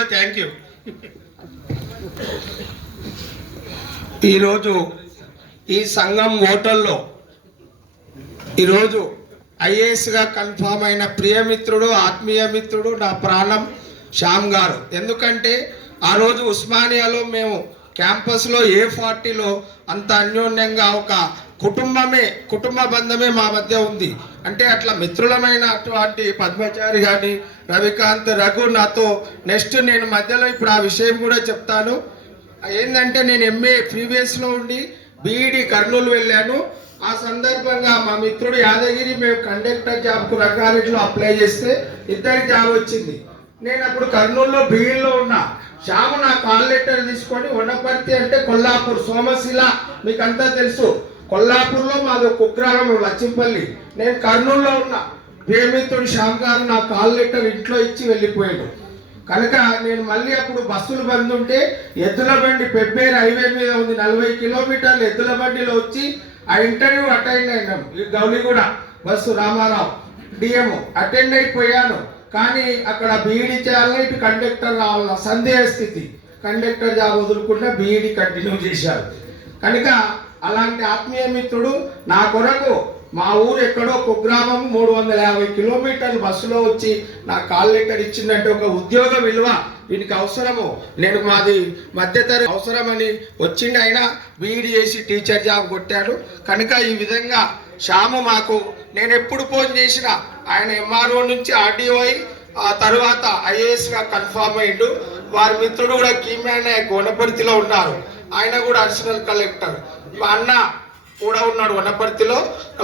Thank you. ఈరోజు ఈ సంఘం హోటల్లో ఈరోజు ఐఏఎస్గా కన్ఫామ్ అయిన ప్రియమిత్రుడు, ఆత్మీయ మిత్రుడు, నా ప్రాణం శ్యామ్ గారు. ఎందుకంటే ఆ రోజు ఉస్మానియాలో మేము క్యాంపస్లో A40లో అంత అన్యోన్యంగా ఒక కుటుంబ బంధమే మా మధ్య ఉంది. అంటే అట్లా మిత్రులమైన అటువంటి పద్మచారి కానీ, రవికాంత్, రఘు నాతో నెక్స్ట్ నేను మధ్యలో ఇప్పుడు ఆ విషయం కూడా చెప్తాను. ఏంటంటే నేను MA ప్రీవియస్లో ఉండి BEd కర్నూలు వెళ్ళాను. ఆ సందర్భంగా మా మిత్రుడు యాదగిరి మేము కండక్టర్ జాబ్కు రంగారెడ్డిలో అప్లై చేస్తే ఇద్దరికి జాబ్ వచ్చింది. నేను అప్పుడు కర్నూలులో BEdలో ఉన్నా. శ్యాము నా కాల్ లెటర్ తీసుకొని వనపర్తి అంటే కొల్లాపూర్, సోమశిల మీకు అంతా తెలుసు. కొల్లాపూర్లో మాది కుగ్రామం లచ్చింపల్లి. నేను కర్నూలులో ఉన్నా. ప్రియమిత్రుడు శ్యామ్ గారు నా కాల్ లెటర్ ఇంట్లో ఇచ్చి వెళ్ళిపోయాడు. కనుక నేను మళ్ళీ అప్పుడు బస్సులు బంద్ ఉంటే ఎద్దుల బండి పెబ్బేరు హైవే మీద ఉంది, 40 కిలోమీటర్లు ఎద్దుల బండిలో వచ్చి ఆ ఇంటర్వ్యూ అటెండ్ అయినాం. ఈ Gowliguda bus Ramarao DM attend అయిపోయాను. కానీ అక్కడ BEd చేయాలని ఇటు కండక్టర్ రావాలన్న సందేహ స్థితి. కండక్టర్ జాబ్ వదులుకుండా BEd కంటిన్యూ చేశారు. కనుక అలాంటి ఆత్మీయ మిత్రుడు నా కొరకు మా ఊరు ఎక్కడో కుగ్రామం 350 కిలోమీటర్లు బస్సులో వచ్చి నా కాల్ లెటర్ ఇచ్చిందంటే ఒక ఉద్యోగ విలువ వీనికి అవసరము. నేను మాది మధ్యతరగతి అవసరమని వచ్చింది. అయినా BEd చేసి టీచర్ జాబ్ కొట్టాడు. కనుక ఈ విధంగా శ్యాము మాకు నేను ఎప్పుడు ఫోన్ చేసినా ఆయన MRO నుంచి RDO అయి ఆ తర్వాత IASగా కన్ఫామ్ అయ్యిండు. వారి మిత్రుడు కూడా కీమ్యాన్ వనపర్తిలో ఉన్నారు. ఆయన కూడా అడిషనల్ కలెక్టర్. మా అన్న కూడా ఉన్నాడు వనపర్తిలో,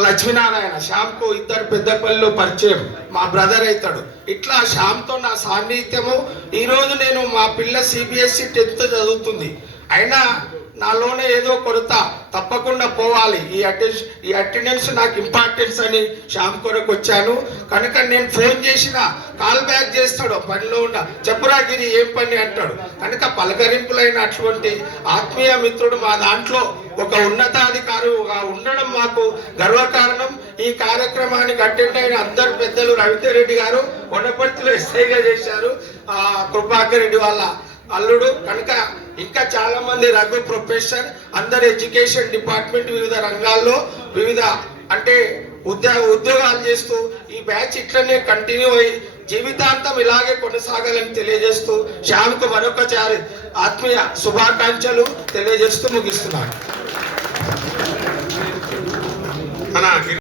లక్ష్మీనారాయణ. శ్యామ్కు ఇద్దరు పెద్దపల్లిలో పరిచయం, మా బ్రదర్ అవుతాడు. ఇట్లా శ్యామ్తో నా సాన్నిహిత్యము. ఈరోజు నేను మా పిల్ల CBSE 10th చదువుతుంది. అయినా నాలోనే ఏదో కొరత, తప్పకుండా పోవాలి, ఈ అటెండెన్స్ నాకు ఇంపార్టెన్స్ అని శ్యామ్ కొరకు వచ్చాను. కనుక నేను ఫోన్ చేసిన కాల్ బ్యాక్ చేస్తాడు, పనిలో ఉన్న చెప్పురాగిరి ఏం పని అంటాడు. కనుక పలకరింపులైన అటువంటి ఆత్మీయ మిత్రుడు మా దాంట్లో ఒక ఉన్నతాధికారిగా ఉండడం మాకు గర్వకారణం. ఈ కార్యక్రమానికి అటెండ్ అయిన అందరు పెద్దలు, రవితేర్ రెడ్డి గారు వనపర్తిలో SIగా చేశారు, కృపాకర్ రెడ్డి వాళ్ళ అల్లుడు. కనుక ఇంకా చాలా మంది, రఘు ప్రొఫెసర్, అందరు ఎడ్యుకేషన్ డిపార్ట్మెంట్ వివిధ రంగాల్లో వివిధ అంటే ఉద్యోగాలు చేస్తూ ఈ బ్యాచ్ ఇట్లనే కంటిన్యూ అయ్యి జీవితాంతం ఇలాగే కొనసాగాలని తెలియజేస్తూ శ్యామ్కు మరొకసారి ఆత్మీయ శుభాకాంక్షలు తెలియజేస్తూ ముగిస్తున్నాను.